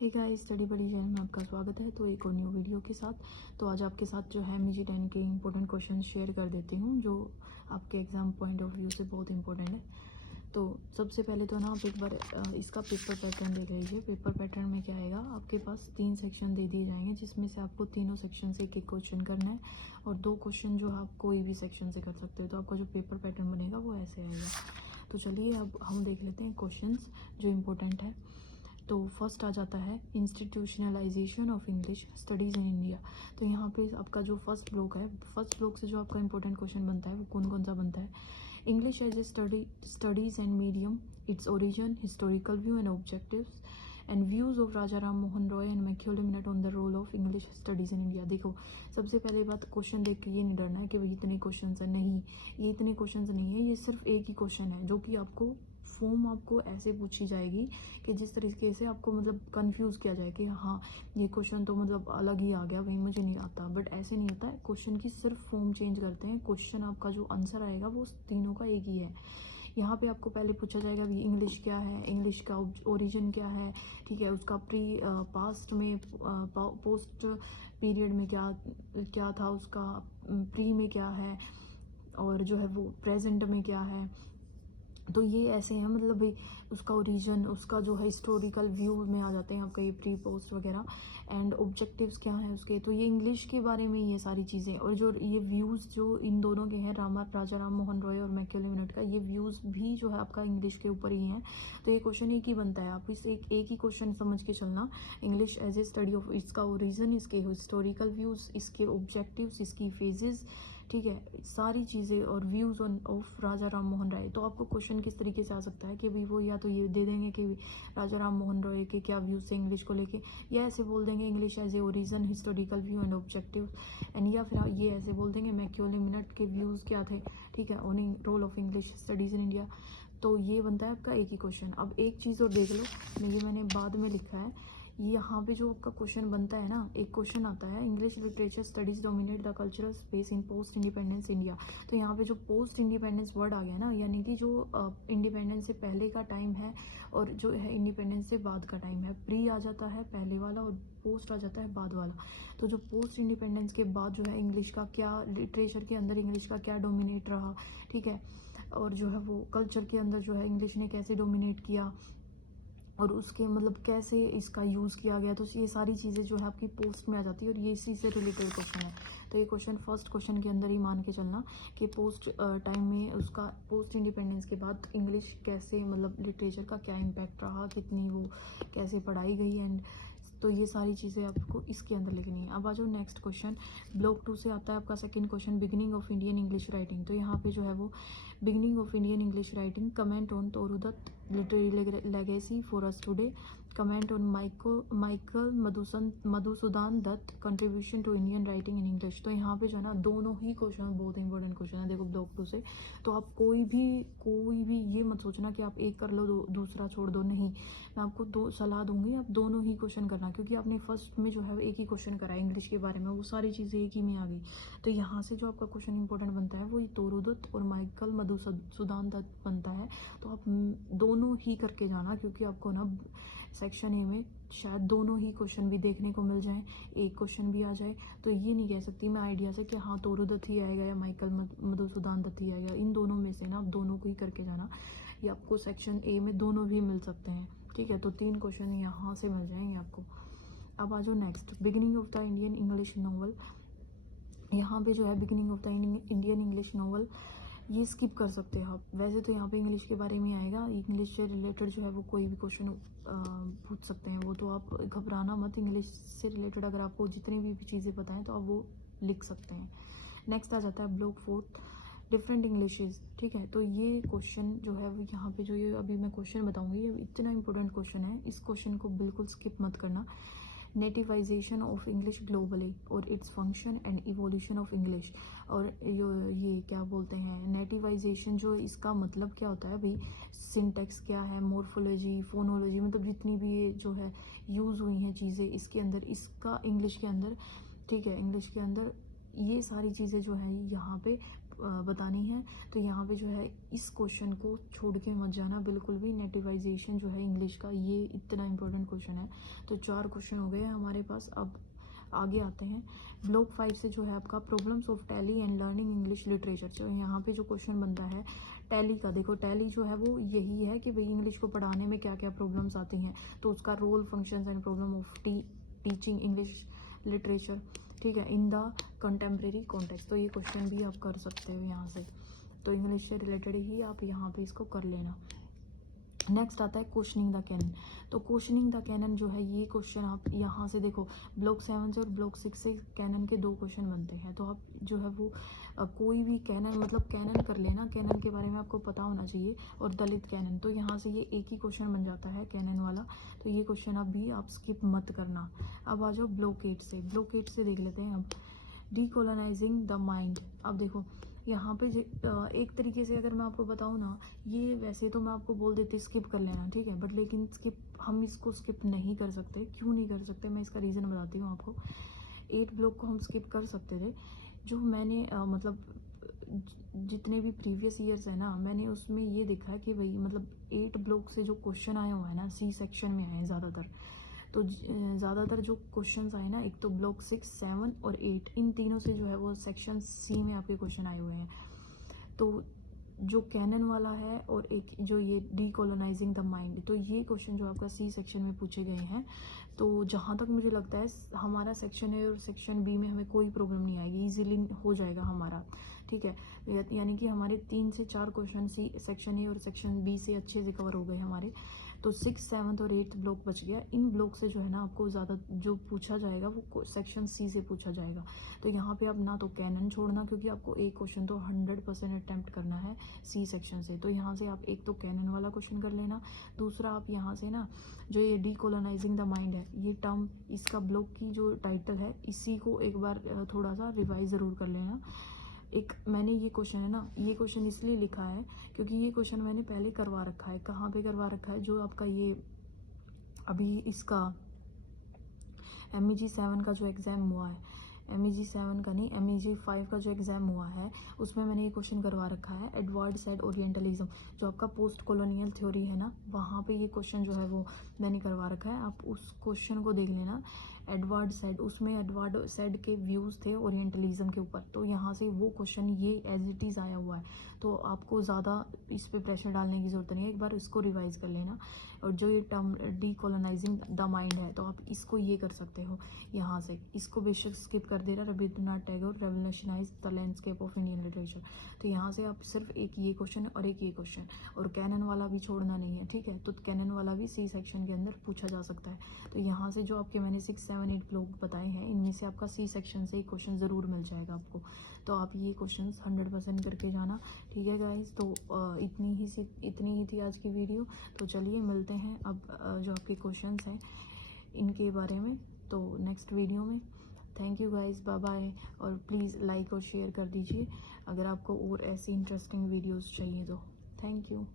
Hey guys, study बड़ी channel में आपका स्वागत है। तो एक और न्यू वीडियो के साथ तो आज आपके साथ जो है MG 10 के इंपॉर्टेंट क्वेश्चन शेयर कर देती हूँ जो आपके एग्ज़ाम पॉइंट ऑफ व्यू से बहुत इंपॉर्टेंट है। तो सबसे पहले तो ना आप एक बार इसका पेपर पैटर्न देख लीजिए। पेपर पैटर्न में क्या आएगा, आपके पास 3 सेक्शन दे दिए जाएंगे जिसमें से आपको तीनों सेक्शन से एक एक क्वेश्चन करना है और 2 क्वेश्चन जो आप कोई भी सेक्शन से कर सकते हो। तो आपका जो पेपर पैटर्न बनेगा वो ऐसे आएगा। तो चलिए अब हम देख लेते हैं क्वेश्चंस जो इम्पोर्टेंट है। तो फर्स्ट आ जाता है institutionalisation of English studies in India. तो यहाँ पे आपका जो फर्स्ट ब्लॉक है, फर्स्ट ब्लॉक से जो आपका इंपॉर्टेंट क्वेश्चन बनता है वो कौन कौन सा बनता है। English as a studies and medium, its origin, historical view and objectives and views of Raja Ram Mohan Roy and Macaulay minute on the role of English studies in India. देखो, सबसे पहले बात, क्वेश्चन देख के ये नहीं डरना है कि भाई इतने क्वेश्चन है, नहीं, ये इतने क्वेश्चन नहीं है, ये सिर्फ एक ही क्वेश्चन है जो कि आपको फॉर्म आपको ऐसे पूछी जाएगी कि जिस तरीके से आपको मतलब कंफ्यूज किया जाए कि हाँ ये क्वेश्चन तो मतलब अलग ही आ गया, भाई मुझे नहीं आता। बट ऐसे नहीं होता है, क्वेश्चन की सिर्फ फॉर्म चेंज करते हैं। क्वेश्चन आपका जो आंसर आएगा वो तीनों का एक ही है। यहाँ पे आपको पहले पूछा जाएगा भी इंग्लिश क्या है, इंग्लिश का ओरिजिन क्या है, ठीक है, उसका पास्ट में पोस्ट पीरियड में क्या क्या था, उसका प्री में क्या है, और जो है वो प्रेजेंट में क्या है। तो ये ऐसे हैं, मतलब भाई उसका ओरिजिन, उसका जो है हिस्टोरिकल व्यू में आ जाते हैं आपका ये प्री पोस्ट वगैरह, एंड ऑब्जेक्टिव्स क्या है उसके। तो ये इंग्लिश के बारे में ये सारी चीज़ें, और जो ये व्यूज़ जो इन दोनों के हैं, राजा राम मोहन रॉय और मैक्यूले मिनट का, ये व्यूज़ भी जो है आपका इंग्लिश के ऊपर ही हैं। तो ये क्वेश्चन एक ही बनता है, आप इस एक ही क्वेश्चन समझ के चलना। English as a study of, इसका ओरिजिन, इसके हिस्टोरिकल व्यूज़, इसके ऑब्जेक्टिव्स, इसकी फेजेस, ठीक है, सारी चीज़ें, और views on of Raja Ram Mohan Roy. तो आपको क्वेश्चन किस तरीके से आ सकता है कि भाई वो या तो ये दे देंगे कि राजा राम मोहन रॉय के क्या व्यूज़ थे इंग्लिश को लेके, या ऐसे बोल देंगे English as a origin, historical view and objective and, या फिर ये ऐसे बोल देंगे मैक्यूले मिनट के व्यूज़ क्या थे, ठीक है, on roll of English studies in India. तो ये बनता है आपका एक ही क्वेश्चन। अब एक चीज़ और देख लो, ये मैंने बाद में लिखा है, यहाँ पे जो आपका क्वेश्चन बनता है ना, एक क्वेश्चन आता है English literature studies dominate the cultural space in post independence India. तो यहाँ पे जो पोस्ट इंडिपेंडेंस वर्ड आ गया ना, यानी कि जो इंडिपेंडेंस से पहले का टाइम है और जो है इंडिपेंडेंस से बाद का टाइम है। प्री आ जाता है पहले वाला और पोस्ट आ जाता है बाद वाला। तो जो पोस्ट इंडिपेंडेंस के बाद जो है इंग्लिश का क्या, लिटरेचर के अंदर इंग्लिश का क्या डोमिनेट रहा, ठीक है, और जो है वो कल्चर के अंदर जो है इंग्लिश ने कैसे डोमिनेट किया, और उसके मतलब कैसे इसका यूज़ किया गया। तो ये सारी चीज़ें जो है आपकी पोस्ट में आ जाती है, और ये इसी से रिलेटेड क्वेश्चन है। तो ये क्वेश्चन फर्स्ट क्वेश्चन के अंदर ही मान के चलना कि पोस्ट टाइम में उसका, पोस्ट इंडिपेंडेंस के बाद इंग्लिश कैसे, मतलब लिटरेचर का क्या इम्पैक्ट रहा, कितनी वो कैसे पढ़ाई गई, एंड तो ये सारी चीज़ें आपको इसके अंदर लिखनी है। अब आ जाओ नेक्स्ट क्वेश्चन, ब्लॉक 2 से आता है आपका second question, beginning of Indian English writing. तो यहाँ पे जो है वो beginning of Indian English writing, comment on तोरुदत्त literary legacy for us today, comment on Michael Madhusudan Dutt contribution to Indian writing in English. तो यहाँ पे जो है ना दोनों ही क्वेश्चन बहुत इंपॉर्टेंट क्वेश्चन है, देखो ब्लॉक 2 से। तो आप कोई भी ये मत सोचना कि आप एक कर लो दूसरा छोड़ दो, नहीं, मैं आपको दो सलाह दूंगी, आप दोनों ही क्वेश्चन करना, क्योंकि आपने फर्स्ट में जो है एक ही क्वेश्चन करा है इंग्लिश के बारे में, वो सारी चीज़ें एक ही में आ गई। तो यहाँ से जो आपका क्वेश्चन इंपॉर्टेंट बनता है वो तोरुदत्त और माइकल मधुसूदन दत्त बनता है। तो आप दोनों ही करके जाना, क्योंकि आपको ना सेक्शन ए में शायद दोनों ही क्वेश्चन भी देखने को मिल जाएं, एक क्वेश्चन भी आ जाए। तो ये नहीं कह सकती मैं आइडिया से कि हाँ तोरुदत्त ही आएगा या माइकल मधुसूदन दत्त ही आएगा, इन दोनों में से ना आप दोनों को ही करके जाना। ये आपको सेक्शन ए में दोनों भी मिल सकते हैं, ठीक है। तो 3 क्वेश्चन यहाँ से मिल जाएंगे आपको। अब आ जाओ next, beginning of the Indian English novel. यहाँ पे जो है beginning of the Indian English novel, ये स्किप कर सकते हैं आप। वैसे तो यहाँ पे इंग्लिश के बारे में आएगा, इंग्लिश से रिलेटेड जो है वो कोई भी क्वेश्चन पूछ सकते हैं, वो तो आप घबराना मत। इंग्लिश से रिलेटेड अगर आपको जितनी भी चीज़ें पता हैं तो आप वो लिख सकते हैं। नेक्स्ट आ जाता है ब्लॉक 4, डिफरेंट इंग्लिशेज, ठीक है। तो ये क्वेश्चन जो है वो यहाँ पे जो ये अभी मैं क्वेश्चन बताऊँगी, ये इतना इंपॉर्टेंट क्वेश्चन है, इस क्वेश्चन को बिल्कुल स्किप मत करना। नेटिवाइजेशन ऑफ इंग्लिश ग्लोबली और its function and evolution of English. और ये क्या बोलते हैं नेटिवाइजेशन, जो इसका मतलब क्या होता है भाई, सिंटेक्स क्या है, मोर्फोलॉजी, फोनोलॉजी, मतलब जितनी भी ये जो है यूज़ हुई हैं चीज़ें इसके अंदर, इसका इंग्लिश के अंदर, ठीक है, इंग्लिश के अंदर ये सारी चीज़ें जो है यहाँ पे बतानी है। तो यहाँ पे जो है इस क्वेश्चन को छोड़ के मत जाना बिल्कुल भी। नेटिवाइजेशन जो है इंग्लिश का, ये इतना इंपॉर्टेंट क्वेश्चन है। तो 4 क्वेश्चन हो गए हैं हमारे पास। अब आगे आते हैं। ब्लॉक 5 से जो है आपका problems of tally and learning English literature. तो यहाँ पे जो क्वेश्चन बनता है टैली का, देखो टैली जो है वो यही है कि भाई इंग्लिश को पढ़ाने में क्या क्या प्रॉब्लम्स आती हैं, तो उसका role, functions and problem of teaching English literature, ठीक है, इन द कंटेम्प्रेरी कॉन्टेक्स्ट। तो ये क्वेश्चन भी आप कर सकते हो यहाँ से। तो इंग्लिश से रिलेटेड ही आप यहाँ पे इसको कर लेना। नेक्स्ट आता है क्वेश्चनिंग द कैनन। तो क्वेश्चनिंग द कैनन जो है ये क्वेश्चन आप यहाँ से देखो, ब्लॉक 7 से और ब्लॉक 6 से कैनन के 2 क्वेश्चन बनते हैं। तो आप जो है वो कोई भी कैनन, मतलब कैनन कर लेना, कैनन के बारे में आपको पता होना चाहिए। और दलित कैनन, तो यहाँ से ये एक ही क्वेश्चन बन जाता है कैनन वाला। तो ये क्वेश्चन अभी आप स्किप मत करना। अब आ जाओ ब्लॉक 8 से। ब्लॉक 8 से देख लेते हैं अब, डीकोलोनाइजिंग द माइंड। अब देखो यहाँ पे एक तरीके से अगर मैं आपको बताऊँ ना, ये वैसे तो मैं आपको बोल देती स्किप कर लेना, ठीक है, बट लेकिन हम इसको स्किप नहीं कर सकते। क्यों नहीं कर सकते, मैं इसका रीज़न बताती हूँ आपको। 8 ब्लॉक को हम स्किप कर सकते थे। जो मैंने मतलब जितने भी प्रीवियस ईयर्स है ना, मैंने उसमें ये देखा है कि भाई मतलब 8 ब्लॉक से जो क्वेश्चन आए हुए हैं ना, सी सेक्शन में आए हैं ज़्यादातर। तो ज़्यादातर जो क्वेश्चंस आए ना, एक तो ब्लॉक 6, 7 और 8, इन तीनों से जो है वो सेक्शन सी में आपके क्वेश्चन आए हुए हैं। तो जो कैनन वाला है और एक जो ये डीकोलोनाइजिंग द माइंड, तो ये क्वेश्चन जो आपका सी सेक्शन में पूछे गए हैं। तो जहाँ तक मुझे लगता है हमारा सेक्शन ए और सेक्शन बी में हमें कोई प्रॉब्लम नहीं आएगी, इजीली हो जाएगा हमारा, ठीक है। यानी कि हमारे 3 से 4 क्वेश्चन सी सेक्शन ए और सेक्शन बी से अच्छे से कवर हो गए हमारे। तो 6, 7 और 8 ब्लॉक बच गया। इन ब्लॉक से जो है ना आपको ज़्यादा जो पूछा जाएगा वो सेक्शन सी से पूछा जाएगा। तो यहाँ पे आप ना तो कैनन छोड़ना, क्योंकि आपको एक क्वेश्चन तो 100% अटैम्प्ट करना है सी सेक्शन से। तो यहाँ से आप एक तो कैनन वाला क्वेश्चन कर लेना। दूसरा आप यहाँ से ना जो ये डीकोलोनाइजिंग द माइंड है, ये टर्म, इसका ब्लॉक की जो टाइटल है, इसी को एक बार थोड़ा सा रिवाइज ज़रूर कर लेना। एक मैंने ये क्वेश्चन है ना, ये क्वेश्चन इसलिए लिखा है क्योंकि ये क्वेश्चन मैंने पहले करवा रखा है। कहाँ पे करवा रखा है, जो आपका ये अभी इसका MEG 7 का जो एग्ज़ाम हुआ है, MEG 7 का नहीं, MEG 5 का जो एग्ज़ाम हुआ है, उसमें मैंने ये क्वेश्चन करवा रखा है। एडवर्ड सैड ओरिएंटलिज्म, जो आपका पोस्ट कॉलोनियल थ्योरी है ना, वहाँ पे ये क्वेश्चन जो है वो मैंने करवा रखा है। आप उस क्वेश्चन को देख लेना। एडवर्ड सैड, उसमें एडवर्ड सैड के व्यूज़ थे ओरिएंटलिज्म के ऊपर। तो यहाँ से वो क्वेश्चन ये एज इट इज़ आया हुआ है। तो आपको ज़्यादा इस पर प्रेशर डालने की ज़रूरत नहीं है, एक बार इसको रिवाइज कर लेना। और जो ये टर्म डीकोलोनाइजिंग द माइंड है, तो आप इसको ये कर सकते हो यहाँ से। इसको बेशक स्किप कर दे रहा, Rabindranath Tagore revolutionise the landscape of Indian literature. तो यहाँ से आप सिर्फ एक ये क्वेश्चन और एक ये क्वेश्चन, और कैनन वाला भी छोड़ना नहीं है, ठीक है। तो कैनन वाला भी सी सेक्शन के अंदर पूछा जा सकता है। तो यहाँ से जो आपके मैंने 6, 7, 8 ब्लॉक बताए हैं, इनमें से आपका सी सेक्शन से एक क्वेश्चन ज़रूर मिल जाएगा आपको। तो आप ये क्वेश्चन 100% करके जाना, ठीक है गाइज। तो इतनी ही थी आज की वीडियो। तो चलिए मिलते हैं अब जो आपके क्वेश्चंस हैं इनके बारे में तो नेक्स्ट वीडियो में। Thank you guys, bye bye. और प्लीज़ लाइक और शेयर कर दीजिए अगर आपको और ऐसी इंटरेस्टिंग वीडियोस चाहिए तो। Thank you.